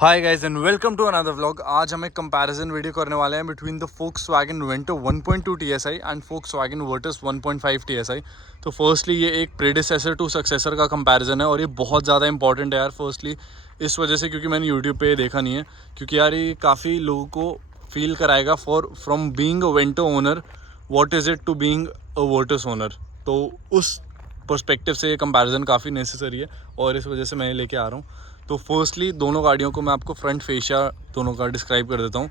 Hi guys and welcome to another vlog. आज हम एक कंपैरिजन वीडियो करने वाले हैं between the Volkswagen Vento 1.2 TSI and Volkswagen Virtus 1.5 TSI। तो फर्स्टली ये एक प्रेडिसेसर टू सक्सेसर का कंपैरिजन है और ये बहुत ज़्यादा इंपॉर्टेंट है यार। फर्स्टली इस वजह से क्योंकि मैंने यूट्यूब पे देखा नहीं है, क्योंकि यार ये काफ़ी लोगों को फील कराएगा from being a Vento owner what is it to being a Virtus owner. तो उस पर्सपेक्टिव से ये कंपैरिजन काफ़ी नेसेसरी है और इस वजह से मैं लेके आ रहा हूँ। तो फर्स्टली दोनों गाड़ियों को मैं आपको फ्रंट फेशिया दोनों का डिस्क्राइब कर देता हूँ।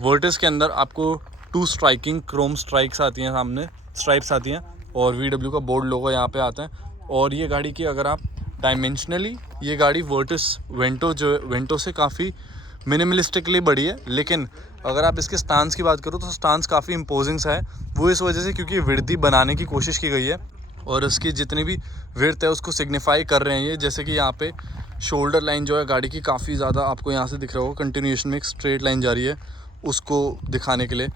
वर्टिस के अंदर आपको 2 स्ट्राइकिंग क्रोम स्ट्राइक्स आती हैं, सामने स्ट्राइप्स आती हैं और VW का बोर्ड लोगो यहाँ पे आता है। और ये गाड़ी की अगर आप डायमेंशनली, ये गाड़ी वर्टिस वेंटो से काफ़ी मिनिमलिस्टिकली बड़ी है, लेकिन अगर आप इसके स्टांस की बात करो तो स्टांस काफ़ी इम्पोजिंग सा है। वो इस वजह से क्योंकि विड्थी बनाने की कोशिश की गई है और उसकी जितनी भी विड्थ है उसको सिग्निफाई कर रहे हैं ये। जैसे कि यहाँ पे शोल्डर लाइन जो है गाड़ी की काफ़ी ज़्यादा आपको यहाँ से दिख रहा होगा, कंटिन्यूएशन में एक स्ट्रेट लाइन जा रही है उसको दिखाने के लिए।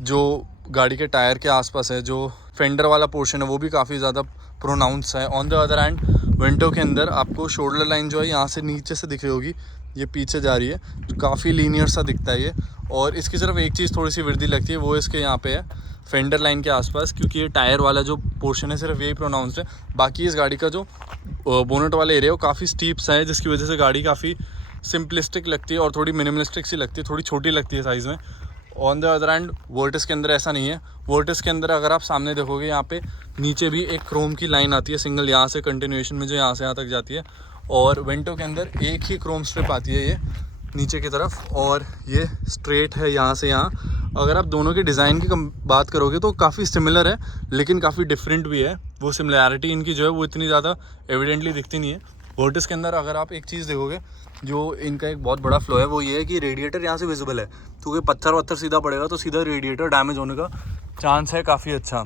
जो गाड़ी के टायर के आसपास है, जो फेंडर वाला पोर्शन है वो भी काफ़ी ज़्यादा प्रोनाउंस है। On the other hand Vento के अंदर आपको शोल्डर लाइन जो है यहाँ से नीचे से दिख रही होगी, ये पीछे जा रही है, तो काफ़ी लीनियर सा दिखता है ये। और इसकी सिर्फ एक चीज़ थोड़ी सी वृद्धि लगती है, वो इसके यहाँ पे है फेंडर लाइन के आसपास, क्योंकि ये टायर वाला जो पोर्शन है सिर्फ यही प्रोनाउंस्ड है। बाकी इस गाड़ी का जो बोनेट वाला एरिया वो काफ़ी स्टीप सा है, जिसकी वजह से गाड़ी काफ़ी सिंपलिस्टिक लगती है और थोड़ी मिनिमलिस्टिक सी लगती है, थोड़ी छोटी लगती है साइज़ में। On the other hand Virtus के अंदर ऐसा नहीं है। वर्टिस के अंदर अगर आप सामने देखोगे यहाँ पे नीचे भी एक क्रोम की लाइन आती है सिंगल, यहाँ से कंटिन्यूएशन में जो यहाँ से यहाँ तक जाती है। और वेंटो के अंदर एक ही क्रोम स्ट्रिप आती है ये नीचे की तरफ, और ये स्ट्रेट है यहाँ से यहाँ। अगर आप दोनों के डिज़ाइन की बात करोगे तो काफ़ी सिमिलर है, लेकिन काफ़ी डिफरेंट भी है। वो सिमिलैरिटी इनकी जो है वो इतनी ज़्यादा एविडेंटली दिखती नहीं है। वर्टिस के अंदर अगर आप एक चीज़ देखोगे, जो इनका एक बहुत बड़ा फ्लॉ है, वो ये है कि रेडिएटर यहाँ से विजिबल है, क्योंकि पत्थर वत्थर सीधा पड़ेगा तो सीधा रेडिएटर डैमेज होने का चांस है काफ़ी अच्छा।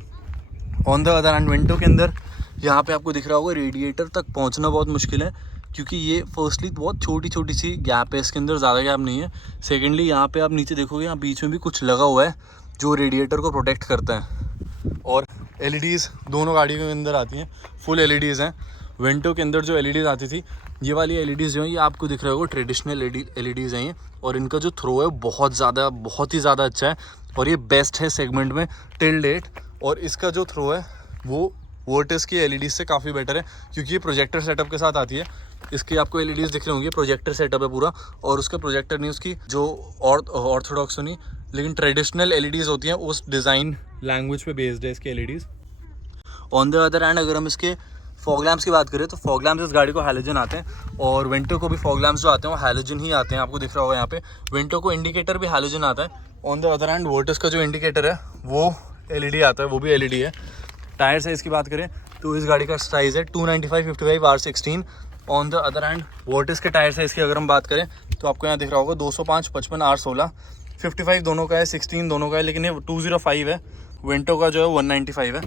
On the other hand Vento के अंदर यहाँ पे आपको दिख रहा होगा रेडिएटर तक पहुँचना बहुत मुश्किल है, क्योंकि ये फर्स्टली बहुत छोटी छोटी सी गैप है इसके अंदर, ज़्यादा गैप नहीं है। सेकेंडली यहाँ पे आप नीचे देखोगे, यहाँ बीच में भी कुछ लगा हुआ है जो रेडिएटर को प्रोटेक्ट करता है। और LEDs दोनों गाड़ियों के अंदर आती हैं, फुल LEDs हैं। वेंटो के अंदर जो LEDs आती थी, ये वाली LEDs जो है ये आपको दिख रहा होगा ट्रेडिशनल LEDs हैं ये, और इनका जो थ्रो है बहुत ही ज़्यादा अच्छा है और ये बेस्ट है सेगमेंट में टिल डेट। और इसका जो थ्रो है वो वर्टिस की LEDs से काफ़ी बेटर है, क्योंकि ये प्रोजेक्टर सेटअप के साथ आती है। इसकी आपको LEDs दिख रहे होंगे, प्रोजेक्टर सेटअप है पूरा, और उसका प्रोजेक्टर नहीं, उसकी जो ऑर्थोडॉक्स नहीं लेकिन ट्रेडिशनल LEDs होती हैं उस डिज़ाइन लैंग्वेज पे बेस्ड है इसकी LEDs। On the other hand अगर हम इसके फॉग लैम्प्स की बात करें तो फॉग लैम्प्स इस गाड़ी को हैलोजन आते हैं, और वेंटो को भी फॉग लैम्प्स जो आते हैं वो हैलोजन ही आते हैं। आपको दिख रहा होगा यहाँ पे वेंटो को इंडिकेटर भी हैलोजन आता है। On the other hand Virtus का जो इंडिकेटर है वो LED आता है, वो भी LED है। टायर साइज़ की बात करें तो इस गाड़ी का साइज़ है 295/55 R16। On the other hand Virtus के टायर साइज़ की अगर हम बात करें तो आपको यहाँ दिख रहा होगा 205/55 R16। 55 दोनों का है, 16 दोनों का है, लेकिन ये 205 है। वेंटो का जो है 195 है।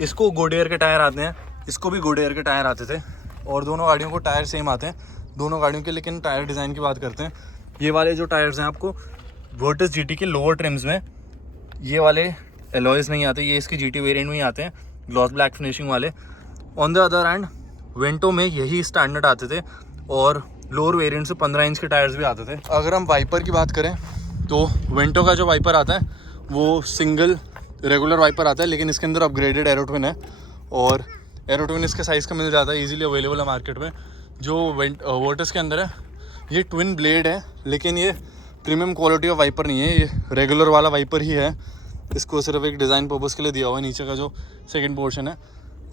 इसको गोडेयर के टायर आते हैं, इसको भी गोडेयर के टायर आते थे, और दोनों गाड़ियों को टायर सेम आते हैं दोनों गाड़ियों के। लेकिन टायर डिज़ाइन की बात करते हैं, ये वाले जो टायर्स हैं आपको वर्टिस GT के लोअर ट्रिम्स में ये वाले एलॉयज़ नहीं आते, ये इसकी GT वेरिएंट में ही आते हैं, ग्लॉस ब्लैक फिनिशिंग वाले। On the other hand Vento में यही स्टैंडर्ड आते थे, और लोअर वेरिएंट से 15 इंच के टायर्स भी आते थे। अगर हम वाइपर की बात करें तो वेंटो का जो वाइपर आता है वो सिंगल रेगुलर वाइपर आता है, लेकिन इसके अंदर अपग्रेडेड एरो ट्विन है, और एरो ट्विन इसके साइज़ का मिल जाता है, इजीली अवेलेबल है मार्केट में। जो वर्टिस के अंदर है ये ट्विन ब्लेड है, लेकिन ये प्रीमियम क्वालिटी ऑफ वाइपर नहीं है, ये रेगुलर वाला वाइपर ही है। इसको सिर्फ एक डिज़ाइन पर्पज़ के लिए दिया हुआ है। नीचे का जो सेकंड पोर्शन है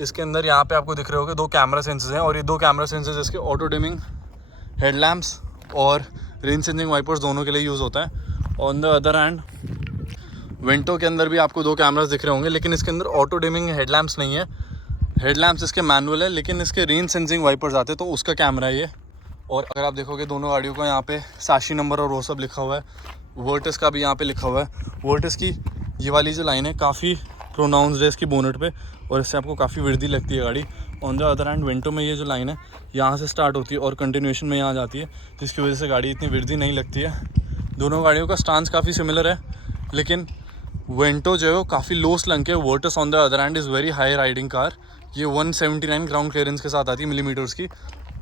इसके अंदर यहाँ पे आपको दिख रहे होंगे 2 कैमरा सेंसर्स हैं, और ये 2 कैमरा सेंसर्स इसके ऑटो डिमिंग हेडलैम्प्स और रेन सेंसिंग वाइपर्स दोनों के लिए यूज़ होता है। On the other hand Vento के अंदर भी आपको 2 कैमरास दिख रहे होंगे, लेकिन इसके अंदर ऑटो डिमिंग हेडलैम्प्स नहीं है। हेडलैम्प्स इसके मैनुअल है, लेकिन इसके रेन सेंसिंग वाइपर्स आते हैं तो उसका कैमरा है ये। और अगर आप देखोगे दोनों गाड़ियों का यहाँ पे साशी नंबर और वो सब लिखा हुआ है। वर्टिस का भी यहाँ पे लिखा हुआ है। वर्टिस की ये वाली जो लाइन है काफ़ी प्रोनाउंस्ड है इसकी बोनेट पे, और इससे आपको काफ़ी वृद्धि लगती है गाड़ी। On the other hand Vento में ये जो लाइन है यहाँ से स्टार्ट होती है और कंटिन्यूएशन में यहाँ जाती है, जिसकी वजह से गाड़ी इतनी वृद्धि नहीं लगती है। दोनों गाड़ियों का स्टांस काफ़ी सिमिलर है, लेकिन वेंटो जो है वो काफ़ी लो स्लंक है। Virtus on the other hand is very high riding car. ये 179 ग्राउंड क्लियरेंस के साथ आती है मिलीमीटर्स की,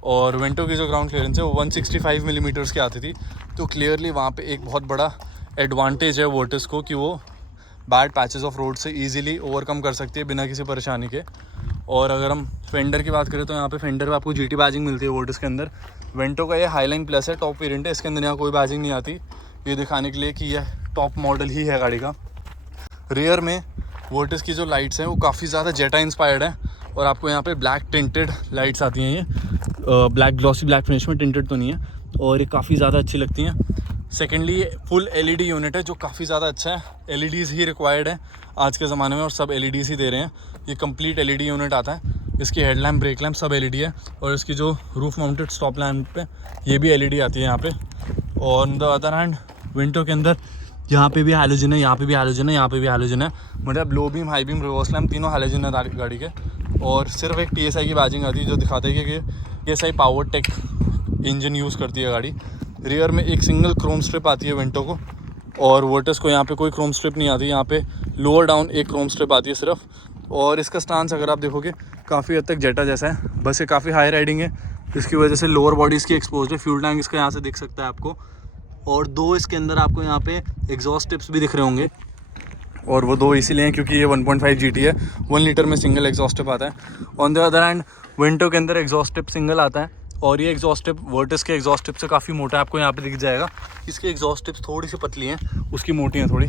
और वेंटो की जो ग्राउंड क्लियरेंस है वो 165 मिलीमीटर्स की आती थी। तो क्लियरली वहाँ पे एक बहुत बड़ा एडवांटेज है वर्टिस को कि वो बैड पैचेस ऑफ रोड से इजीली ओवरकम कर सकती है बिना किसी परेशानी के। और अगर हम फेंडर की बात करें तो यहाँ पे फेंडर में आपको GT बैजिंग मिलती है वर्टिस के अंदर। वेंटो का ये हाईलाइन प्लस है, टॉप वेरिएंट है, इसके अंदर यहाँ कोई बैजिंग नहीं आती, ये दिखाने के लिए कि यह टॉप मॉडल ही है गाड़ी का। रियर में वर्टिस की जो लाइट्स हैं वो काफ़ी ज़्यादा जेटा इंस्पायर्ड है और आपको यहाँ पे ब्लैक टिंटेड लाइट्स आती हैं, ये ब्लैक ग्लॉसी ब्लैक फिनिश में, टिंटेड तो नहीं है, और ये काफ़ी ज़्यादा अच्छी लगती हैं। सेकेंडली ये फुल LED यूनिट है जो काफ़ी ज़्यादा अच्छा है। LEDs ही रिक्वायर्ड है आज के ज़माने में और सब LEDs ही दे रहे हैं। ये कंप्लीट LED यूनिट आता है, इसकी हेडलैम्प ब्रेक लैम्प सब LED है और इसकी जो रूफ माउंटेड स्टॉप लैम्प पे ये भी LED आती है यहाँ पे। और on the other hand window के अंदर यहाँ पे भी हैलोजन है, यहाँ पे भी हैलोजन है, यहाँ पे भी हैलोजन है, मतलब low beam, high beam, reverse lamp तीनों हैलोजन है गाड़ी के। और सिर्फ एक TSI की बैजिंग आती है जो दिखाता है कि TSI power tech engine use करती है गाड़ी। रियर में एक सिंगल क्रोम स्ट्रिप आती है विंटो को और वर्टिस को यहाँ पे कोई क्रोम स्ट्रिप नहीं आती, यहाँ पे लोअर डाउन एक क्रोम स्ट्रिप आती है सिर्फ। और इसका स्टांस अगर आप देखोगे काफ़ी हद तक जेटा जैसा है, बस ये काफ़ी हाई राइडिंग है, इसकी वजह से लोअर बॉडी इसकी एक्सपोज है। फ्यूल टैंक इसका यहाँ से दिख सकता है आपको, और दो इसके अंदर आपको यहाँ पे एग्जॉस्ट टिप्स भी दिख रहे होंगे, और वो दो इसीलिए हैं क्योंकि ये 1.5 GT है, 1 लीटर में सिंगल एग्जॉस्ट टिप आता है। On the other hand Vento के अंदर एग्जॉस्ट टिप सिंगल आता है और ये एग्जॉस्ट टिप वर्टिस के एग्जॉस्ट टिप से काफ़ी मोटा है, आपको यहाँ पे दिख जाएगा। इसकी एग्जॉस्ट टिप्स थोड़ी सी पतली हैं, उसकी मोटी हैं थोड़ी।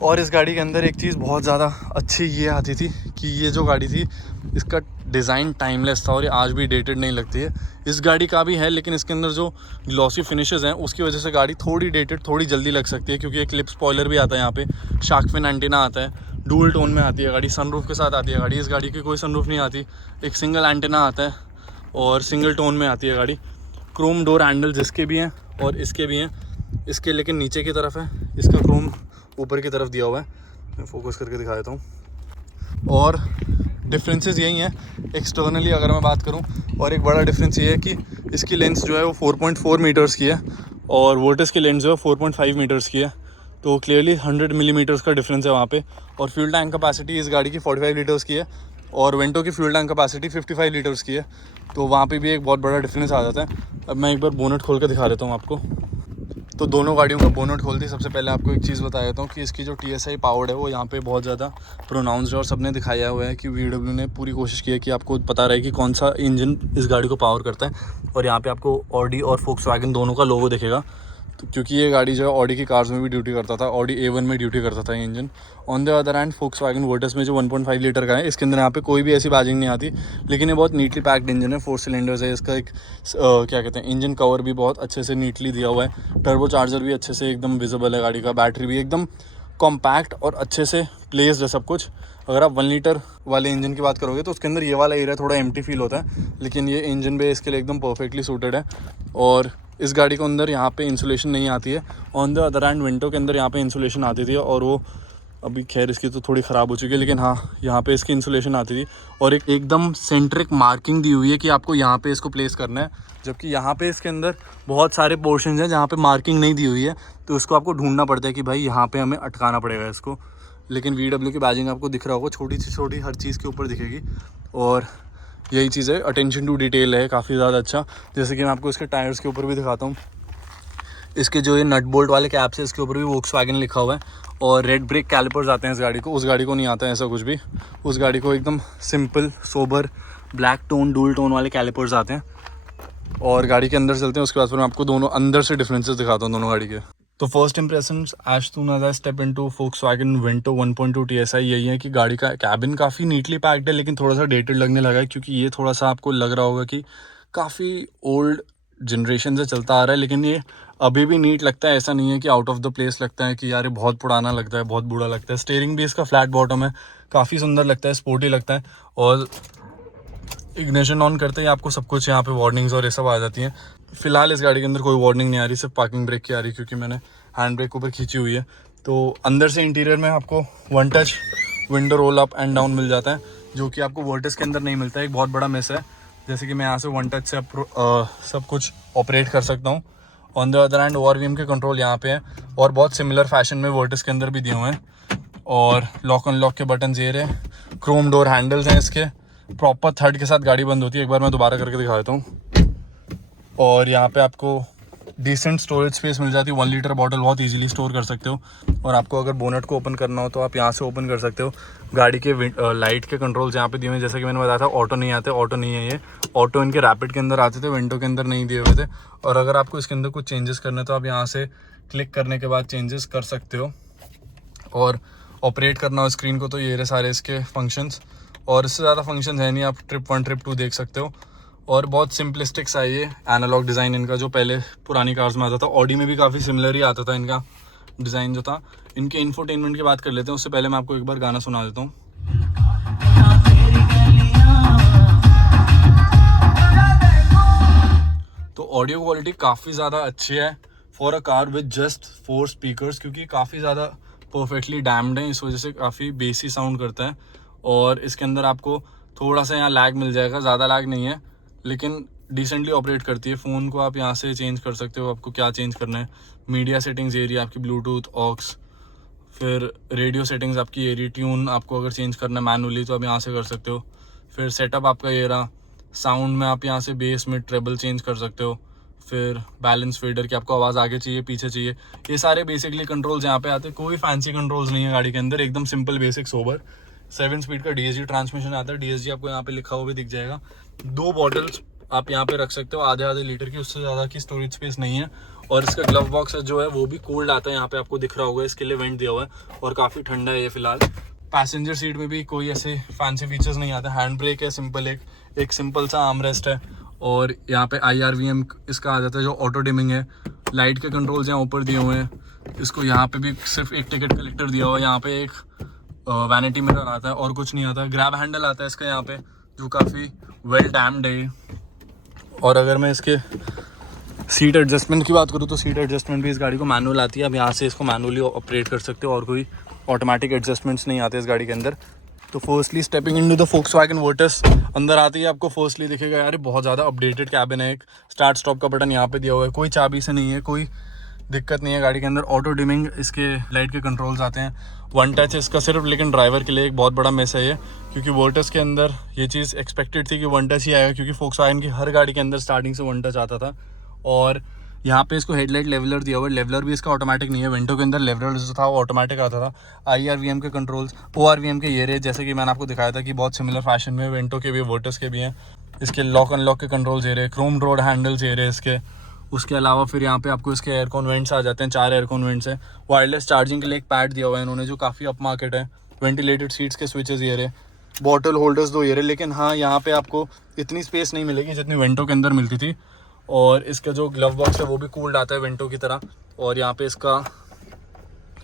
और इस गाड़ी के अंदर एक चीज़ बहुत ज़्यादा अच्छी ये आती थी कि ये जो गाड़ी थी इसका डिज़ाइन टाइमलेस था और ये आज भी डेटेड नहीं लगती है। इस गाड़ी का भी है लेकिन इसके अंदर जो ग्लॉसी फिनिशेस हैं उसकी वजह से गाड़ी थोड़ी डेटेड थोड़ी जल्दी लग सकती है, क्योंकि एक क्लिप स्पॉइलर भी आता है यहाँ पे, शार्क फिन एंटीना आता है, डुअल टोन में आती है गाड़ी, सनरूफ के साथ आती है गाड़ी। इस गाड़ी की कोई सनरूफ नहीं आती, एक सिंगल एंटीना आता है और सिंगल टोन में आती है गाड़ी। क्रोम डोर हैंडल जिसके भी हैं और इसके भी हैं, इसके लेकिन नीचे की तरफ है, इसका क्रोम ऊपर की तरफ दिया हुआ है। मैं फोकस करके दिखा देता हूँ। और डिफरेंसेस यही हैं एक्सटर्नली अगर मैं बात करूँ, और एक बड़ा डिफरेंस ये है कि इसकी लेंस जो है वो 4.4 मीटर्स की है और वर्टिस की लेंस जो है 4.5 मीटर्स की है। तो क्लियरली 100 मिलीमीटर्स का डिफरेंस है वहाँ पे। और फ्यूल टैंक कैपेसिटी इस गाड़ी की 45 लीटर्स की है और वेंटो की फ्यूल टैंक कैपेसिटी 55 लीटर्स की है, तो वहाँ पे भी एक बहुत बड़ा डिफरेंस आ जाता है। अब मैं एक बार बोनट खोल कर दिखा देता हूँ आपको। तो दोनों गाड़ियों का बोनट खोलती सबसे पहले आपको एक चीज़ बता देता हूँ कि इसकी जो TSI पावर्ड है वो यहाँ पे बहुत ज़्यादा प्रोनाउंस्ड है और सबने दिखाया हुआ है कि VW ने पूरी कोशिश की है कि आपको पता रहे कि कौन सा इंजन इस गाड़ी को पावर करता है। और यहाँ पे आपको ऑडी और फोक्सवैगन दोनों का लोगो दिखेगा, तो क्योंकि ये गाड़ी जो है ऑडी की कार्स में भी ड्यूटी करता था, ऑडी A1 में ड्यूटी करता था ये engine. On the other hand Volkswagen Virtus में जो 1.5 लीटर का है इसके अंदर यहाँ पे कोई भी ऐसी बैजिंग नहीं आती, लेकिन ये बहुत नीटली पैक्ड इंजन है, 4 सिलेंडर्स है इसका। एक क्या कहते हैं, इंजन कवर भी बहुत अच्छे से नीटली दिया हुआ है, टर्बो चार्जर भी अच्छे से एकदम विजिबल है गाड़ी का, बैटरी भी एकदम कॉम्पैक्ट और अच्छे से प्लेस्ड है सब कुछ। अगर आप 1 लीटर वाले इंजन की बात करोगे तो उसके अंदर ये वाला एरिया थोड़ा एम्प्टी फील होता है, लेकिन ये इंजन बे इसके लिए एकदम परफेक्टली सूटेड है। और इस गाड़ी को अंदर यहाँ पे इंसुलेशन नहीं आती है। On the other hand window के अंदर यहाँ पे इंसुलेशन आती थी और वो अभी खैर इसकी तो थोड़ी ख़राब हो चुकी है, लेकिन हाँ यहाँ पे इसकी इंसुलेशन आती थी। और एक एकदम सेंट्रिक मार्किंग दी हुई है कि आपको यहाँ पे इसको प्लेस करना है, जबकि यहाँ पे इसके अंदर बहुत सारे पोर्शंस हैं जहाँ पे मार्किंग नहीं दी हुई है, तो उसको आपको ढूंढना पड़ता है कि भाई यहाँ पे हमें अटकाना पड़ेगा इसको। लेकिन VW की बैजिंग आपको दिख रहा होगा, छोटी सी छोटी हर चीज़ के ऊपर दिखेगी और यही चीज़ है, अटेंशन टू डिटेल है काफ़ी ज़्यादा अच्छा। जैसे कि मैं आपको इसके टायर्स के ऊपर भी दिखाता हूँ, इसके जो ये नट बोल्ट वाले कैप्स है इसके ऊपर भी वोक्सवैगन लिखा हुआ है और रेड ब्रेक कैलिपर्स आते हैं इस गाड़ी को। उस गाड़ी को नहीं आता है ऐसा कुछ भी, उस गाड़ी को एकदम simple sober black tone dual tone वाले कैलिपर्स आते हैं। और गाड़ी के अंदर चलते हैं, उसके बाद फिर मैं आपको दोनों अंदर से डिफरेंसेस दिखाता हूँ दोनों गाड़ी के। तो first impression as soon as I step into Volkswagen Vento 1.2 TSI यही है कि गाड़ी का कैबिन काफ़ी नीटली पैक्ड है, लेकिन थोड़ा सा डेटेड लगने लगा है, क्योंकि ये थोड़ा सा आपको लग रहा होगा कि काफ़ी ओल्ड जनरेशन से चलता आ रहा है, लेकिन ये अभी भी नीट लगता है। ऐसा नहीं है कि आउट ऑफ द प्लेस लगता है कि यार ये बहुत पुराना लगता है, बहुत बूढ़ा लगता है। स्टीयरिंग भी इसका फ्लैट बॉटम है, काफ़ी सुंदर लगता है, स्पोर्टी लगता है। और इग्निशन ऑन करते ही आपको सब कुछ यहाँ पे वार्निंग्स और ये सब आ जाती हैं। फिलहाल इस गाड़ी के अंदर कोई वार्निंग नहीं आ रही, सिर्फ पार्किंग ब्रेक की आ रही, क्योंकि मैंने हैंड ब्रेक ऊपर खींची हुई है। तो अंदर से इंटीरियर में आपको 1 touch window roll up and down मिल जाता है, जो कि आपको वर्टिस के अंदर नहीं मिलता है। एक बहुत बड़ा मिस है, जैसे कि मैं यहाँ से 1 टच से सब कुछ ऑपरेट कर सकता हूँ। On the other hand ORVM के कंट्रोल यहाँ पे हैं और बहुत सिमिलर फैशन में वर्टिस के अंदर भी दिए हुए हैं। और लॉक अनलॉक के बटन ये रहे, क्रोम डोर हैंडल्स हैं इसके, प्रॉपर थर्ड के साथ गाड़ी बंद होती है। एक बार मैं दोबारा करके दिखा देता हूँ। और यहाँ पे आपको डिसेंट स्टोरेज स्पेस मिल जाती है। 1 लीटर बॉटल बहुत इजीली स्टोर कर सकते हो। और आपको अगर बोनट को ओपन करना हो तो आप यहाँ से ओपन कर सकते हो। गाड़ी के लाइट के कंट्रोल्स यहाँ पे दिए हुए हैं। जैसा कि मैंने बताया था ऑटो नहीं आते, ऑटो नहीं है ये। ऑटो इनके रैपिड के अंदर आते थे, विंडो के अंदर नहीं दिए हुए थे। और अगर आपको इसके अंदर कुछ चेंजेस करने तो आप यहाँ से क्लिक करने के बाद चेंजेस कर सकते हो। और ऑपरेट करना हो स्क्रीन को तो ये रहे सारे इसके फंक्शंस। और इससे ज़्यादा फंक्शन है नहीं, आप ट्रिप 1 ट्रिप 2 देख सकते हो। और बहुत सिंपलिस्टिक सा ये एनालॉग डिज़ाइन इनका जो पहले पुरानी कार्स में आता था। ऑडी में भी काफ़ी सिमिलर ही आता था इनका डिज़ाइन जो था। इनके इंफोटेनमेंट की बात कर लेते हैं, उससे पहले मैं आपको एक बार गाना सुना देता हूँ। तो ऑडियो क्वालिटी काफ़ी ज़्यादा अच्छी है for a car with just 4 speakers, क्योंकि काफ़ी ज़्यादा परफेक्टली डैम्ड है, इस वजह से काफ़ी बेसी साउंड करता है। और इसके अंदर आपको थोड़ा सा यहाँ लैग मिल जाएगा, ज़्यादा लैग नहीं है लेकिन डिसेंटली ऑपरेट करती है। फ़ोन को आप यहाँ से चेंज कर सकते हो, आपको क्या चेंज करना है। मीडिया सेटिंग्स ये रही आपकी, ब्लूटूथ, ऑक्स, फिर रेडियो सेटिंग्स आपकी ये रही। ट्यून आपको अगर चेंज करना है मैनुअली तो आप यहाँ से कर सकते हो। फिर सेटअप आपका ये रहा। साउंड में आप यहाँ से बेस में ट्रेबल चेंज कर सकते हो। फिर बैलेंस फेडर की आपको आवाज़ आगे चाहिए पीछे चाहिए, ये सारे बेसिकली कंट्रोल्स यहाँ पे आते हैं। कोई फैंसी कंट्रोल्स नहीं है गाड़ी के अंदर, एकदम सिंपल बेसिक सोबर। 7 स्पीड का DSG ट्रांसमिशन आता है। DSG आपको यहाँ पे लिखा हुआ भी दिख जाएगा। 2 बॉटल्स आप यहाँ पे रख सकते हो, आधे लीटर की, उससे ज़्यादा की स्टोरेज स्पेस नहीं है। और इसका ग्लव बॉक्स जो है वो भी कूल्ड आता है, यहाँ पे आपको दिख रहा होगा, इसके लिए वेंट दिया हुआ है और काफ़ी ठंडा है ये फिलहाल। पैसेंजर सीट में भी कोई ऐसे फैंसी फीचर्स नहीं आते। हैंड ब्रेक है सिंपल, एक सिंपल सा आर्म रेस्ट है। और यहाँ पे IRVM इसका आ जाता है जो ऑटो डिमिंग है। लाइट के कंट्रोल्स यहाँ ऊपर दिए हुए हैं। इसको यहाँ पे भी सिर्फ एक टिकट कलेक्टर दिया हुआ है। यहाँ पे एक वैनिटी मिरर आता है और कुछ नहीं आता। ग्रैब हैंडल आता है इसका यहाँ पे, जो काफ़ी वेल डैम्ड है। और अगर मैं इसके सीट एडजस्टमेंट की बात करूँ तो सीट एडजस्टमेंट भी इस गाड़ी को मैनुअल आती है। आप यहाँ से इसको मैनुअली ऑपरेट कर सकते हो और कोई ऑटोमेटिक एडजस्टमेंट्स नहीं आते इस गाड़ी के अंदर। तो firstly stepping into the Volkswagen Virtus, अंदर आते ही आपको फर्स्टली दिखेगा यार बहुत ज़्यादा अपडेटेड कैबिन है। एक स्टार्ट स्टॉप का बटन यहाँ पे दिया हुआ है, कोई चाबी से नहीं है, कोई दिक्कत नहीं है गाड़ी के अंदर। ऑटो डिमिंग इसके लाइट के कंट्रोल्स आते हैं। 1 टच इसका सिर्फ, लेकिन ड्राइवर के लिए एक बहुत बड़ा मिस है ये, क्योंकि वर्टस के अंदर ये चीज़ एक्सपेक्टेड थी कि 1 टच ही आएगा, क्योंकि फोक्सवैगन की हर गाड़ी के अंदर स्टार्टिंग से 1 टच आता था। और यहाँ पे इसको हेडलाइट लेवलर दिया हुआ है। लेवलर भी इसका ऑटोमेटिक नहीं है, विंडो के अंदर लेवलर जो था वो ऑटोमेटिक आता था। IRVM के कंट्रोल्स, ORVM के ये रहे, जैसे कि मैंने आपको दिखाया था कि बहुत सिमिलर फैशन में विंडो के भी वर्टस के भी हैं। इसके लॉक अनलॉक के कंट्रोल्स ये रहे, क्रोम रोड हैंडल्स ये रहे इसके। उसके अलावा फिर यहाँ पे आपको इसके एयरकॉन वेंट्स आ जाते हैं, 4 एयरकॉन वेंट्स हैं। वायरलेस चार्जिंग के लिए एक पैड दिया हुआ है इन्होंने, जो काफ़ी अप मार्केट है। वेंटिलेटेड सीट्स के स्विचेस ये रहे, बॉटल होल्डर्स 2 ये रहे। लेकिन हाँ, यहाँ पे आपको इतनी स्पेस नहीं मिलेगी जितनी विंडो के अंदर मिलती थी। और इसका जो ग्लव बॉक्स है वो भी कूल्ड आता है विंडो की तरह। और यहाँ पे इसका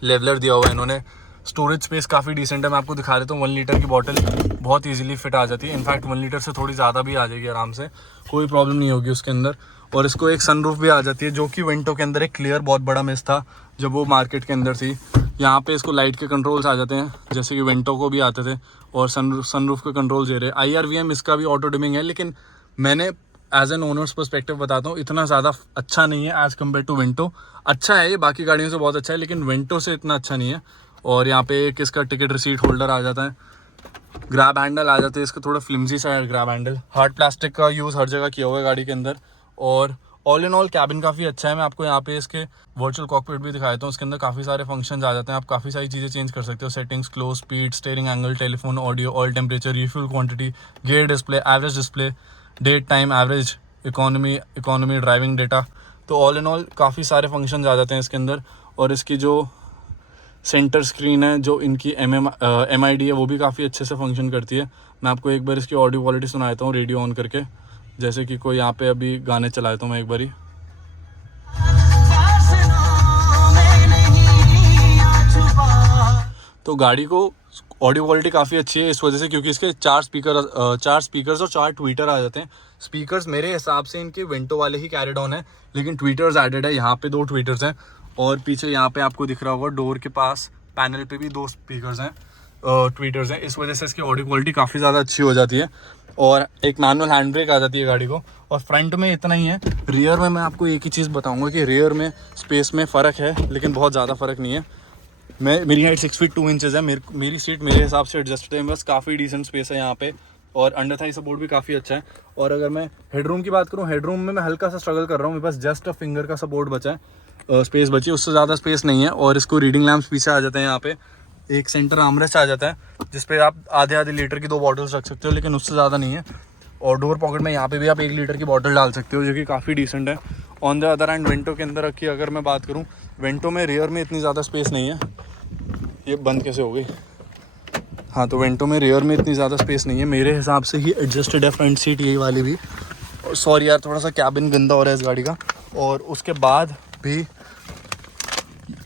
लेवलर दिया हुआ है इन्होंने। स्टोरेज स्पेस काफ़ी डिसेंट है, मैं आपको दिखा देता हूँ। 1 लीटर की बॉटल बहुत इजीली फिट आ जाती है। इनफैक्ट 1 लीटर से थोड़ी ज़्यादा भी आ जाएगी आराम से, कोई प्रॉब्लम नहीं होगी उसके अंदर। और इसको एक सनरूफ भी आ जाती है, जो कि विंडो के अंदर एक क्लियर बहुत बड़ा मिस था जब वो मार्केट के अंदर थी। यहाँ पे इसको लाइट के कंट्रोल्स आ जाते हैं, जैसे कि विंडो को भी आते थे। और सनरूफ के कंट्रोल्स दे रहे। IRVM इसका भी ऑटो डिमिंग है, लेकिन मैंने एज एन ओनर्स पर्सपेक्टिव बताता हूँ, इतना ज़्यादा अच्छा नहीं है एज़ कम्पेयर टू विंटो। अच्छा है ये, बाकी गाड़ियों से बहुत अच्छा है, लेकिन विंटो से इतना अच्छा नहीं है। और यहाँ पे एक इसका टिकट रिसीट होल्डर आ जाता है। ग्रैब हैंडल आ जाते हैं, इसका थोड़ा फ्लिमजी सा है ग्रैब हैंडल। हार्ड प्लास्टिक का यूज़ हर जगह किया हुआ है गाड़ी के अंदर। और ऑल इन ऑल कैबिन काफ़ी अच्छा है। मैं आपको यहाँ पे इसके वर्चुअल कॉकपिट भी दिखाता हूँ। इसके अंदर काफ़ी सारे फंक्शंस आ जाते हैं, आप काफ़ी सारी चीज़ें चेंज कर सकते हो। Settings, close, speed, steering angle, telephone, audio, oil temperature, refuel quantity, gear display, average display, date time, average, economy, driving data. तो ऑल इन ऑल काफ़ी सारे फंक्शंस आ जाते हैं इसके अंदर। और इसकी जो सेंटर स्क्रीन है, जो इनकी MID है, वो भी काफ़ी अच्छे से फंक्शन करती है। मैं आपको एक बार इसकी ऑडियो क्वालिटी सुनाता हूँ रेडियो ऑन करके, जैसे कि कोई यहाँ पे अभी गाने चलाता हूँ मैं एक बारी। तो गाड़ी को ऑडियो क्वालिटी काफ़ी अच्छी है इस वजह से, क्योंकि इसके 4 स्पीकर्स और 4 ट्वीटर आ जाते हैं। स्पीकर्स मेरे हिसाब से इनके विंडो वाले ही कैरिड ऑन है, लेकिन ट्वीटर्स एडेड है। यहाँ पे 2 ट्वीटर्स हैं। और पीछे यहाँ पे आपको दिख रहा होगा डोर के पास पैनल पे भी 2 स्पीकर्स हैं, ट्वीटर्स हैं। इस वजह से इसकी ऑडियो क्वालिटी काफ़ी ज़्यादा अच्छी हो जाती है। और एक मैनुअल हैंड ब्रेक आ जाती है गाड़ी को। और फ्रंट में इतना ही है। रियर में मैं आपको एक ही चीज़ बताऊँगा कि रियर में स्पेस में फ़र्क है, लेकिन बहुत ज़्यादा फ़र्क नहीं है। मेरी हाइट 6 फीट 2 इंचेस है। मेरी सीट मेरे हिसाब से एडजस्ट है, बस काफ़ी डिसेंट स्पेस है यहाँ पे। और अंडर थाई सपोर्ट भी काफ़ी अच्छा है। और अगर मैं हेडरूम की बात करूँ, हेडरूम में मैं हल्का सा स्ट्रगल कर रहा हूँ, मेरे पास जस्ट फिंगर का सपोर्ट बचा है, स्पेस बची है, उससे ज़्यादा स्पेस नहीं है। और इसको रीडिंग लैम्प्स पीछे आ जाते हैं, यहाँ पे एक सेंटर आर्मरेस्ट आ जाता है जिसपे आप आधे लीटर की 2 बॉटल्स रख सकते हो, लेकिन उससे ज़्यादा नहीं है। और डोर पॉकेट में यहाँ पे भी आप 1 लीटर की बॉटल डाल सकते हो, जो कि काफ़ी डिसेंट है। On the other hand Vento के अंदर की अगर मैं बात करूँ, वेंटो में रियर में इतनी ज़्यादा स्पेस नहीं है। ये बंद कैसे हो गई? हाँ, तो वेंटो में रियर में इतनी ज़्यादा स्पेस नहीं है, मेरे हिसाब से ही एडजस्टेड है फ्रंट सीट यही वाली भी। सॉरी यार, थोड़ा सा कैबिन गंदा हो रहा है इस गाड़ी का। और उसके बाद भी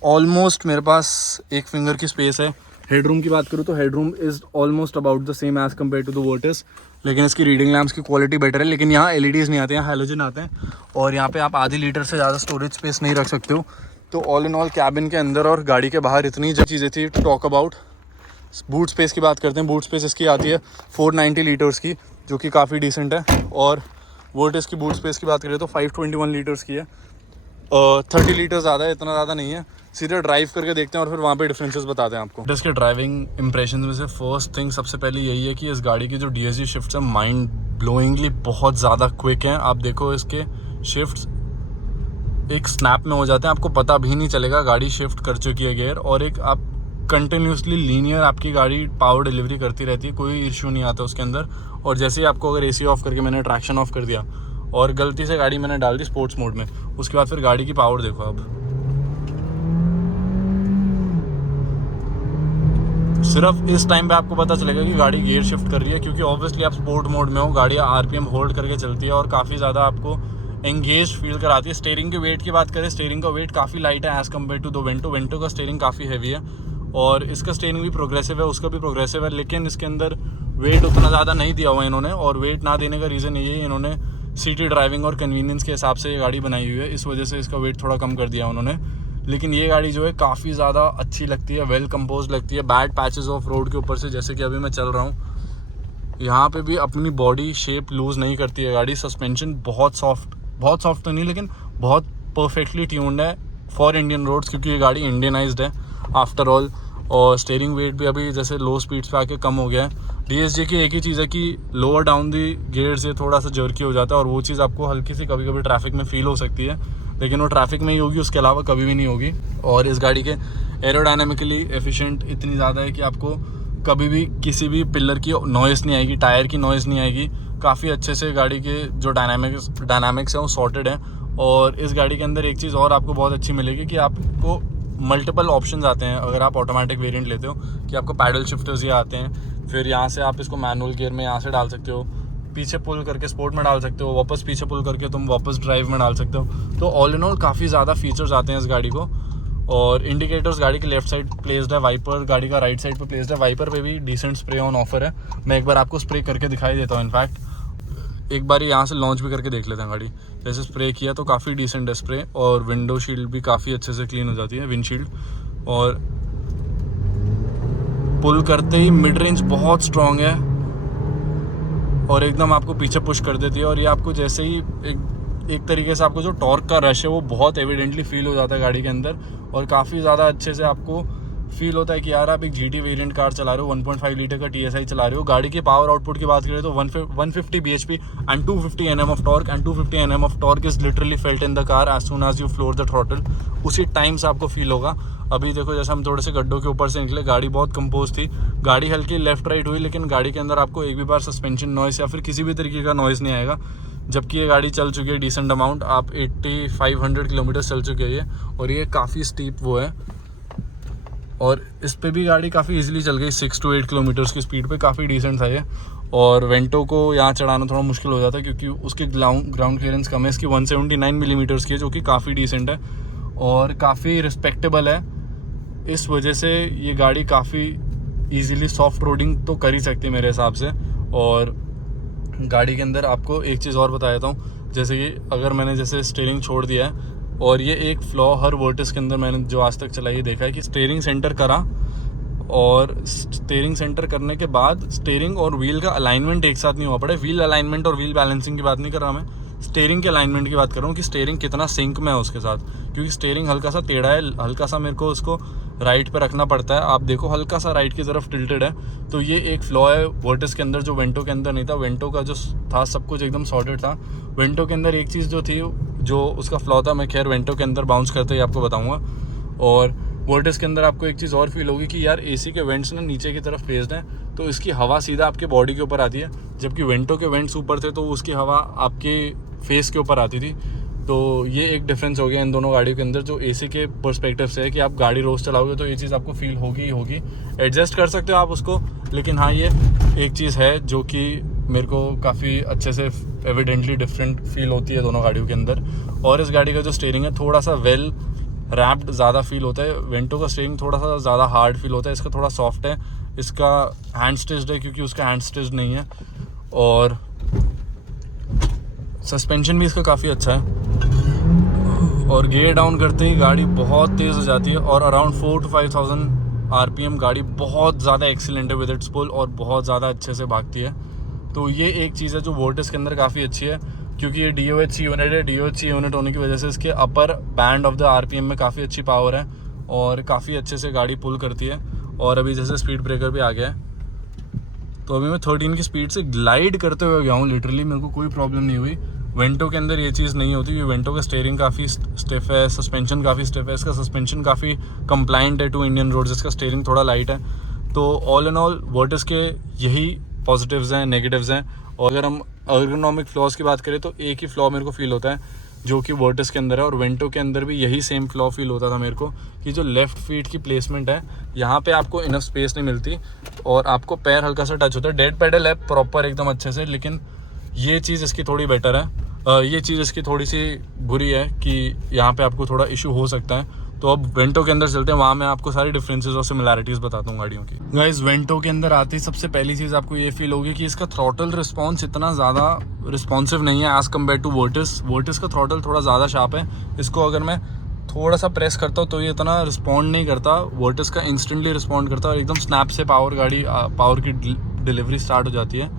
ऑलमोस्ट मेरे पास 1 फिंगर की स्पेस है। हेडरूम की बात करूँ तो headroom is almost about the same as compare to the Virtus, लेकिन इसकी रीडिंग लैम्प्स की क्वालिटी बेटर है। लेकिन यहाँ LEDs नहीं आते हैं, हैलोजन आते हैं। और यहाँ पे आप आधी लीटर से ज़्यादा स्टोरेज स्पेस नहीं रख सकते हो। तो ऑल इन ऑल कैबिन के अंदर और गाड़ी के बाहर इतनी जो चीज़ें थी to talk about. Boot space की बात करते हैं, बूट स्पेस इसकी आती है 490 लीटर्स की, जो कि काफ़ी डिसेंट है। और वर्टिस की बूट स्पेस की बात करें तो 521 लीटर्स की है, 30 लीटर ज़्यादा है, इतना ज़्यादा नहीं है। सीधे ड्राइव करके देखते हैं और फिर वहाँ पे डिफरेंसेस बताते हैं आपको। इसके ड्राइविंग इंप्रेशन में से फर्स्ट थिंग सबसे पहले यही है कि इस गाड़ी की जो DSG शिफ्ट्स हैं माइंड ब्लोइंगली बहुत ज़्यादा क्विक हैं। आप देखो इसके शिफ्ट्स एक स्नैप में हो जाते हैं, आपको पता भी नहीं चलेगा गाड़ी शिफ्ट कर चुकी है गियर। और एक आप कंटिन्यूसली लीनियर आपकी गाड़ी पावर डिलीवरी करती रहती है, कोई इशू नहीं आता उसके अंदर। और जैसे ही आपको अगर AC ऑफ करके मैंने ट्रैक्शन ऑफ कर दिया और गलती से गाड़ी मैंने डाल दी स्पोर्ट्स मोड में, उसके बाद फिर गाड़ी की पावर देखो आप। सिर्फ इस टाइम पे आपको पता चलेगा कि गाड़ी गियर शिफ्ट कर रही है, क्योंकि ऑब्वियसली आप स्पोर्ट मोड में हो, गाड़ी RPM होल्ड करके चलती है और काफ़ी ज़्यादा आपको एंगेज फील कराती है। स्टीयरिंग के वेट की बात करें, स्टीयरिंग का वेट काफ़ी लाइट है as compare to the Vento. Vento का स्टीयरिंग काफ़ी हैवी है और इसका स्टीयरिंग भी प्रोग्रेसिव है, उसका भी प्रोग्रेसिव है, लेकिन इसके अंदर वेट उतना ज़्यादा नहीं दिया हुआ इन्होंने। और वेट ना देने का रीज़न यही है, इन्होंने सिटी ड्राइविंग और कन्वीनियंस के हिसाब से ये गाड़ी बनाई हुई है, इस वजह से इसका वेट थोड़ा कम कर दिया उन्होंने। लेकिन ये गाड़ी जो है काफ़ी ज़्यादा अच्छी लगती है, वेल कंपोज लगती है। बैड पैचेस ऑफ रोड के ऊपर से, जैसे कि अभी मैं चल रहा हूँ, यहाँ पे भी अपनी बॉडी शेप लूज़ नहीं करती है गाड़ी। सस्पेंशन बहुत सॉफ्ट तो नहीं, लेकिन बहुत परफेक्टली ट्यून्ड है फॉर इंडियन रोड्स, क्योंकि ये गाड़ी इंडियनाइज्ड है आफ्टर ऑल। और स्टीयरिंग वेट भी अभी जैसे लो स्पीड्स पे आके कम हो गया है। DSG की एक ही चीज़ है कि लोअर डाउन दी गियर से थोड़ा सा जर्की हो जाता है, और वो चीज़ आपको हल्की सी कभी कभी ट्रैफिक में फील हो सकती है, लेकिन वो ट्रैफिक में ही होगी, उसके अलावा कभी भी नहीं होगी। और इस गाड़ी के एरोडायनामिकली एफिशिएंट इतनी ज़्यादा है कि आपको कभी भी किसी भी पिलर की नॉइज़ नहीं आएगी, टायर की नॉइज़ नहीं आएगी। काफ़ी अच्छे से गाड़ी के जो डायनामिक्स हैं वो सॉर्टेड है। और इस गाड़ी के अंदर एक चीज़ और आपको बहुत अच्छी मिलेगी कि आपको मल्टीपल ऑप्शंस आते हैं अगर आप ऑटोमेटिक वेरिएंट लेते हो, कि आपको पैडल शिफ्टर्स ये आते हैं, फिर यहाँ से आप इसको मैनुअल गियर में यहाँ से डाल सकते हो, पीछे पुल करके स्पोर्ट में डाल सकते हो, वापस पीछे पुल करके तुम वापस ड्राइव में डाल सकते हो। तो ऑल इन ऑल काफ़ी ज़्यादा फीचर्स आते हैं इस गाड़ी को। और इंडिकेटर्स गाड़ी की लेफ्ट साइड प्लेस्ड है, वाइपर गाड़ी का राइट साइड पे प्लेस्ड है। वाइपर पे भी डिसेंट स्प्रे ऑन ऑफर है, मैं एक बार आपको स्प्रे करके दिखाई देता हूँ। इनफैक्ट एक बार यहाँ से लॉन्च भी करके देख लेते हैं गाड़ी। जैसे स्प्रे किया तो काफ़ी डिसेंट है स्प्रे, और विंडो शील्ड भी काफ़ी अच्छे से क्लीन हो जाती है, विंडशील्ड। और पुल करते ही मिड रेंज बहुत स्ट्रॉन्ग है और एकदम आपको पीछे पुश कर देती है। और ये आपको जैसे ही एक तरीके से आपको जो टॉर्क का रश है वो बहुत एविडेंटली फील हो जाता है गाड़ी के अंदर, और काफ़ी ज़्यादा अच्छे से आपको फील होता है कि यार आप एक GT वेरिएंट कार चला रहे हो, 1.5 लीटर का TSI चला रहे हो। गाड़ी की पावर आउटपुट की बात करें तो 150 bhp and 250 Nm of torque, and 250 Nm of torque is literally felt in the car as soon as you floor the throttle. उसी टाइम से आपको फील होगा। अभी देखो जैसे हम थोड़े से गड्ढों के ऊपर से निकले, गाड़ी बहुत कंपोज थी, गाड़ी हल्की लेफ्ट राइट हुई, लेकिन गाड़ी के अंदर आपको एक भी बार सस्पेंशन नॉइस या फिर किसी भी तरीके का नॉइस नहीं आएगा। जबकि ये गाड़ी चल चुकी है डिसेंट अमाउंट, आप 8500 किलोमीटर चल चुके हैं ये, और ये काफ़ी स्टीप वो है। और इस पे भी गाड़ी काफ़ी इजीली चल गई 6 to 8 किलोमीटर्स की स्पीड पे, काफ़ी डिसेंट था ये। और वेंटो को यहाँ चढ़ाना थोड़ा मुश्किल हो जाता है क्योंकि उसकी ग्राउंड क्लियरेंस कम है। इसकी 179 मिलीमीटर्स की है, जो कि काफ़ी डिसेंट है और काफ़ी रिस्पेक्टेबल है। इस वजह से ये गाड़ी काफ़ी ईजिली सॉफ्ट रोडिंग तो कर ही सकती है मेरे हिसाब से। और गाड़ी के अंदर आपको एक चीज़ और बता देता हूँ, जैसे कि अगर मैंने जैसे स्टीयरिंग छोड़ दिया है, और ये एक फ्लॉ हर वर्टिस के अंदर मैंने जो आज तक चलाई देखा है कि स्टीयरिंग सेंटर करा, और स्टीयरिंग सेंटर करने के बाद स्टीयरिंग और व्हील का अलाइनमेंट एक साथ नहीं हुआ पड़े। व्हील अलाइनमेंट और व्हील बैलेंसिंग की बात नहीं कर रहा मैं, स्टीयरिंग के अलाइनमेंट की बात कर रहा हूँ कि स्टीयरिंग कितना सिंक में है उसके साथ, क्योंकि स्टीयरिंग हल्का सा टेढ़ा है, हल्का सा मेरे को उसको राइट पे रखना पड़ता है। आप देखो हल्का सा राइट की तरफ टिल्टेड है, तो ये एक फ्लॉ है वर्टिस के अंदर जो वेंटो के अंदर नहीं था। वेंटो का जो था सब कुछ एकदम सॉर्टेड था। वेंटो के अंदर एक चीज़ जो थी, जो उसका फ्लॉ था, मैं खैर वेंटो के अंदर बाउंस करते ही आपको बताऊँगा। और वर्टिस के अंदर आपको एक चीज़ और फील होगी कि यार एसी के वेंट्स ना नीचे की तरफ फेस्ड हैं, तो इसकी हवा सीधा आपके बॉडी के ऊपर आती है, जबकि वेंटो के वेंट्स ऊपर थे तो उसकी हवा आपके फेस के ऊपर आती थी। तो ये एक डिफरेंस हो गया इन दोनों गाड़ियों के अंदर, जो एसी के पर्सपेक्टिव से है कि आप गाड़ी रोज़ चलाओगे तो ये चीज़ आपको फील होगी ही होगी। एडजस्ट कर सकते हो आप उसको, लेकिन हाँ ये एक चीज़ है जो कि मेरे को काफ़ी अच्छे से एविडेंटली डिफरेंट फील होती है दोनों गाड़ियों के अंदर। और इस गाड़ी का जो स्टीयरिंग है थोड़ा सा वेल रैप्ड ज़्यादा फील होता है। वेंटो का स्टीयरिंग थोड़ा सा ज़्यादा हार्ड फील होता है, इसका थोड़ा सॉफ्ट है। इसका हैंड स्टिच्ड है क्योंकि उसका हैंड स्टिच्ड नहीं है। और सस्पेंशन भी इसका काफ़ी अच्छा है। और गियर डाउन करते ही गाड़ी बहुत तेज़ हो जाती है, और अराउंड 4,000 to 5,000 RPM गाड़ी बहुत ज़्यादा एक्सीलेंट है विद इट्स पुल, और बहुत ज़्यादा अच्छे से भागती है। तो ये एक चीज़ है जो वोल्टिस के अंदर काफ़ी अच्छी है, क्योंकि ये DOHC यूनिट है। DOHC यूनिट होने की वजह से इसके upper band of the RPM में काफ़ी अच्छी पावर है, और काफ़ी अच्छे से गाड़ी पुल करती है। और अभी जैसे स्पीड ब्रेकर भी आ गया है, तो अभी मैं 13 की स्पीड से ग्लाइड करते हुए गया हूँ लिटरली, मेरे को कोई प्रॉब्लम नहीं हुई। वेंटो के अंदर ये चीज़ नहीं होती, क्योंकि वेंटो का स्टीयरिंग काफ़ी स्टिफ है, सस्पेंशन काफ़ी स्टिफ है, इसका सस्पेंशन काफ़ी कंप्लाइंट है टू इंडियन रोड्स, इसका स्टीयरिंग थोड़ा लाइट है। तो ऑल इन ऑल वर्टिस के यही पॉजिटिव्स हैं, नेगेटिव्स हैं। और अगर हम एर्गोनॉमिक फ्लॉज की बात करें तो एक ही फ्लॉ मेरे को फील होता है जो कि वर्टिस के अंदर है, और वेंटो के अंदर भी यही सेम फ्लॉ फील होता था मेरे को, कि जो लेफ़्ट फीट की प्लेसमेंट है यहाँ पे आपको इनफ स्पेस नहीं मिलती, और आपको पैर हल्का सा टच होता है। डेड पेडल है प्रॉपर एकदम अच्छे से, लेकिन ये चीज़ इसकी थोड़ी बेटर है। ये चीज़ इसकी थोड़ी सी बुरी है कि यहाँ पे आपको थोड़ा इशू हो सकता है। तो अब वेंटो के अंदर चलते हैं, वहाँ मैं आपको सारी डिफरेंसेस और सिमिलैरिटीज़ बताता हूँ गाड़ियों की। गाइस वेंटो के अंदर आते ही सबसे पहली चीज़ आपको ये फील होगी कि इसका थ्रॉटल रिस्पॉन्स इतना ज़्यादा रिस्पॉन्सिव नहीं है as compare to Virtus. Virtus का थ्रॉटल थोड़ा ज़्यादा शार्प है, इसको अगर मैं थोड़ा सा प्रेस करता हूँ तो ये इतना रिस्पॉन्ड नहीं करता। वर्टिस का इंस्टेंटली रिस्पॉन्ड करता है, और एकदम स्नैप से पावर की डिलीवरी स्टार्ट हो जाती है।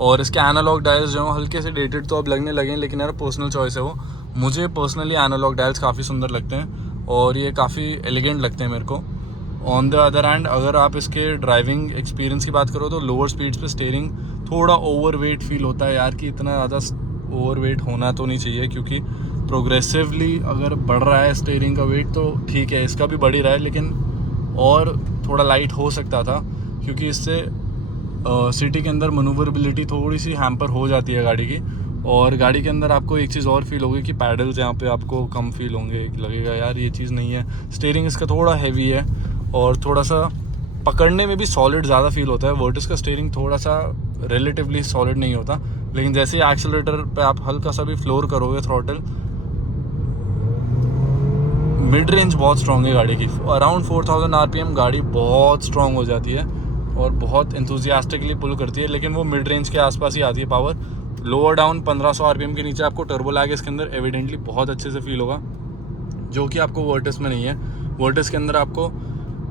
और इसके एनालॉग डायल्स जो हल्के से डेटेड तो अब लगने लगे हैं, लेकिन यार पर्सनल चॉइस है वो। मुझे पर्सनली एनालॉग डायल्स काफ़ी सुंदर लगते हैं, और ये काफ़ी एलिगेंट लगते हैं मेरे को। ऑन द अदर हैंड अगर आप इसके ड्राइविंग एक्सपीरियंस की बात करो तो लोअर स्पीड्स पे स्टीयरिंग थोड़ा ओवरवेट फील होता है यार, कि इतना ज़्यादा ओवरवेट होना तो नहीं चाहिए, क्योंकि प्रोग्रेसिवली अगर बढ़ रहा है स्टीयरिंग का वेट तो ठीक है, इसका भी बढ़ ही रहा है, लेकिन और थोड़ा लाइट हो सकता था, क्योंकि इससे सिटी के अंदर मनूवरेबिलिटी थोड़ी सी हैम्पर हो जाती है गाड़ी की। और गाड़ी के अंदर आपको एक चीज़ और फील होगी कि पैडल्स यहाँ पे आपको कम फील होंगे, लगेगा यार ये चीज़ नहीं है। स्टीयरिंग इसका थोड़ा हैवी है, और थोड़ा सा पकड़ने में भी सॉलिड ज़्यादा फील होता है। वर्टिस का स्टीयरिंग थोड़ा सा रिलेटिवली सॉलिड नहीं होता, लेकिन जैसे ही एक्सेलरेटर पे आप हल्का सा भी फ्लोर करोगे थ्रॉटल, मिड रेंज बहुत स्ट्रॉन्ग है गाड़ी की। अराउंड 4,000 RPM गाड़ी बहुत स्ट्रॉन्ग हो जाती है, और बहुत एंथुजियास्टिकली पुल करती है, लेकिन वो मिड रेंज के आसपास ही आती है पावर। लोअर डाउन 1500 RPM के नीचे आपको टर्बो लैग इसके अंदर एविडेंटली बहुत अच्छे से फील होगा, जो कि आपको वर्टिस में नहीं है। वर्टिस के अंदर आपको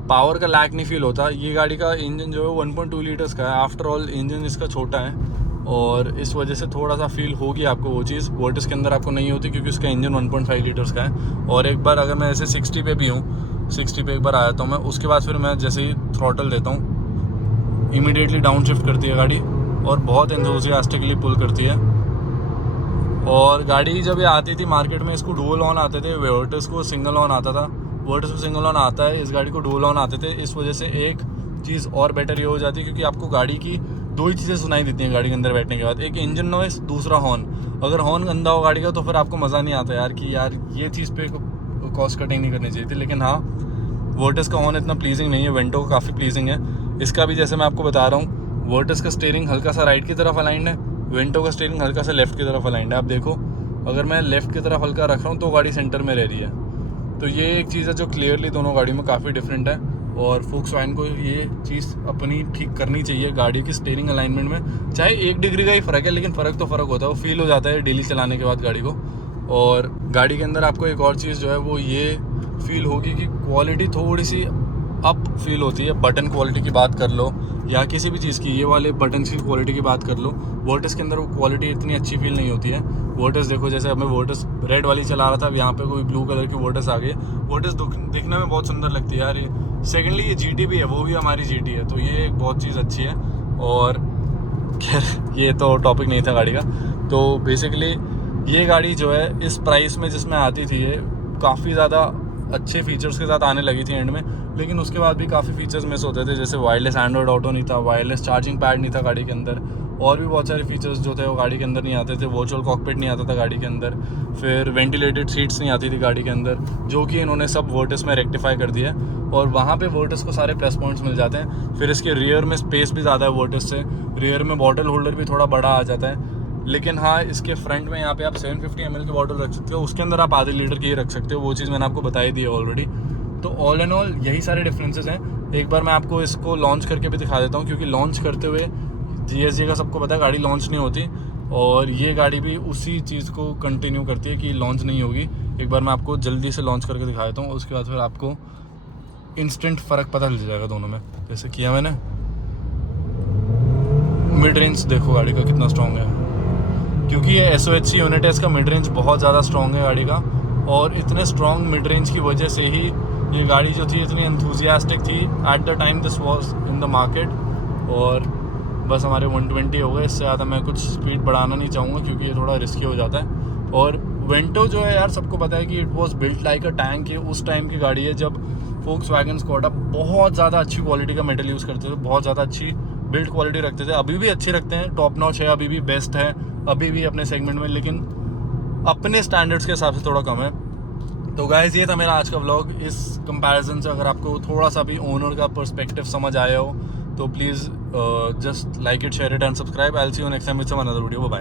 पावर का लैग नहीं फील होता। ये गाड़ी का इंजन जो है 1.2 लीटर्स का है, आफ्टर ऑल इंजन इसका छोटा है, और इस वजह से थोड़ा सा फील होगी आपको वो चीज़। वर्टिस के अंदर आपको नहीं होती, क्योंकि उसका इंजन 1.5 लीटर्स का है। और एक बार अगर मैं ऐसे 60 पे भी हूँ, 60 पे एक बार आया तो मैं, उसके बाद फिर मैं जैसे ही थ्रॉटल देता हूँ इमीडिएटली डाउन शिफ्ट करती है गाड़ी, और बहुत एंथुसियास्टिकली पुल करती है। और गाड़ी जब ये आती थी मार्केट में, इसको डुअल ऑन आते थे, वर्टिस को सिंगल ऑन आता था। वर्टिस को सिंगल ऑन आता है, इस गाड़ी को डुअल ऑन आते थे। इस वजह से एक चीज़ और बेटर ये हो जाती है, क्योंकि आपको गाड़ी की दो ही चीज़ें सुनाई देती हैं गाड़ी के अंदर बैठने के बाद, एक इंजन नॉइस, दूसरा हॉर्न। अगर हॉर्न गंदा हो गाड़ी का तो फिर आपको मज़ा नहीं आता यार, कि यार ये चीज़ पे कॉस्ट कटिंग नहीं करनी चाहिए थी। लेकिन हाँ, वर्टिस का हॉर्न इतना प्लीजिंग नहीं है, वेंटो का काफ़ी प्लीजिंग है। इसका भी जैसे मैं आपको बता रहा हूँ, वर्टिस का स्टीयरिंग हल्का सा राइट की तरफ अलाइंड है, वेंटो का स्टीयरिंग हल्का सा लेफ्ट की तरफ अलाइंड है। आप देखो, अगर मैं लेफ्ट की तरफ हल्का रख रहा हूँ तो गाड़ी सेंटर में रह रही है। तो ये एक चीज़ है जो क्लियरली दोनों गाड़ियों में काफ़ी डिफरेंट है, और फोक्सवैगन को ये चीज़ अपनी ठीक करनी चाहिए गाड़ी की स्टीयरिंग अलाइनमेंट में। चाहे 1 डिग्री का ही फ़र्क है, लेकिन फ़र्क तो फ़र्क होता है, वो फील हो जाता है डेली चलाने के बाद गाड़ी को। और गाड़ी के अंदर आपको एक और चीज़ जो है वो ये फील होगी कि क्वालिटी थोड़ी सी अप फील होती है। बटन क्वालिटी की बात कर लो या किसी भी चीज़ की, ये वाले बटन की क्वालिटी की बात कर लो, वर्टिस के अंदर वो क्वालिटी इतनी अच्छी फील नहीं होती है। वर्टिस देखो, जैसे अब मैं वर्टिस रेड वाली चला रहा था, अब यहाँ पे कोई ब्लू कलर की वर्टिस आ गई। वर्टिस दिखने में बहुत सुंदर लगती है यार ये। सेकेंडली ये GT भी है, वो भी हमारी GT है, तो ये एक बहुत चीज़ अच्छी है। और खैर ये तो टॉपिक नहीं था गाड़ी का। तो बेसिकली ये गाड़ी जो है इस प्राइस में जिसमें आती थी, ये काफ़ी ज़्यादा अच्छे फीचर्स के साथ आने लगी थी एंड में, लेकिन उसके बाद भी काफ़ी फीचर्स मिस होते थे। जैसे वायरलेस एंड्रॉयड ऑटो नहीं था, वायरलेस चार्जिंग पैड नहीं था गाड़ी के अंदर, और भी बहुत सारे फीचर्स जो थे वो गाड़ी के अंदर नहीं आते थे। वर्चुअल कॉकपिट नहीं आता था गाड़ी के अंदर, फिर वेंटिलेटेड सीट्स नहीं आती थी गाड़ी के अंदर, जो कि इन्होंने सब वर्टिस में रेक्टिफाई कर दिया है। और वहाँ पे वर्टिस को सारे प्लस पॉइंट्स मिल जाते हैं। फिर इसके रियर में स्पेस भी ज़्यादा है वर्टिस से, रियर में बॉटल होल्डर भी थोड़ा बड़ा आ जाता है। लेकिन हाँ, इसके फ्रंट में यहाँ पे आप 750 ml की बॉटल रख सकते हो, उसके अंदर आप आधे लीटर की ही रख सकते हो, वो चीज़ मैंने आपको बताई दी है ऑलरेडी। तो ऑल एंड ऑल यही सारे डिफरेंसेस हैं। एक बार मैं आपको इसको लॉन्च करके भी दिखा देता हूँ, क्योंकि लॉन्च करते हुए GSG का सबको पता है गाड़ी लॉन्च नहीं होती, और ये गाड़ी भी उसी चीज़ को कंटिन्यू करती है कि लॉन्च नहीं होगी। एक बार मैं आपको जल्दी से लॉन्च करके दिखा देता हूँ, उसके बाद फिर आपको इंस्टेंट फ़र्क पता चल जाएगा दोनों में। जैसे किया मैंने, मिड रेंज देखो गाड़ी का कितना स्ट्रॉन्ग है, क्योंकि ये SOHC यूनिट है, इसका मिड रेंज बहुत ज़्यादा स्ट्रॉन्ग है गाड़ी का। और इतने स्ट्रॉन्ग मिड रेंज की वजह से ही ये गाड़ी जो थी इतनी एंथुजियास्टिक थी at the time this was in the market. और बस हमारे 120 हो गए, इससे ज़्यादा मैं कुछ स्पीड बढ़ाना नहीं चाहूँगा, क्योंकि ये थोड़ा रिस्की हो जाता है। और वेंटो जो है यार, सबको पता है कि it was built like a tank. ये उस टाइम की गाड़ी है जब फोक्सवैगन स्कोडा बहुत ज़्यादा अच्छी क्वालिटी का मेटल यूज़ करते थे, बहुत ज़्यादा अच्छी बिल्ड क्वालिटी रखते थे। अभी भी अच्छी रखते हैं, टॉप नॉच है, अभी भी बेस्ट है, अभी भी अपने सेगमेंट में, लेकिन अपने स्टैंडर्ड्स के हिसाब से थोड़ा कम है। तो गाइस, ये था मेरा आज का व्लॉग। इस कंपैरिजन से अगर आपको थोड़ा सा भी ओनर का पर्सपेक्टिव समझ आया हो तो please just like it, share it and subscribe. I will see you next time with some another video. Bye.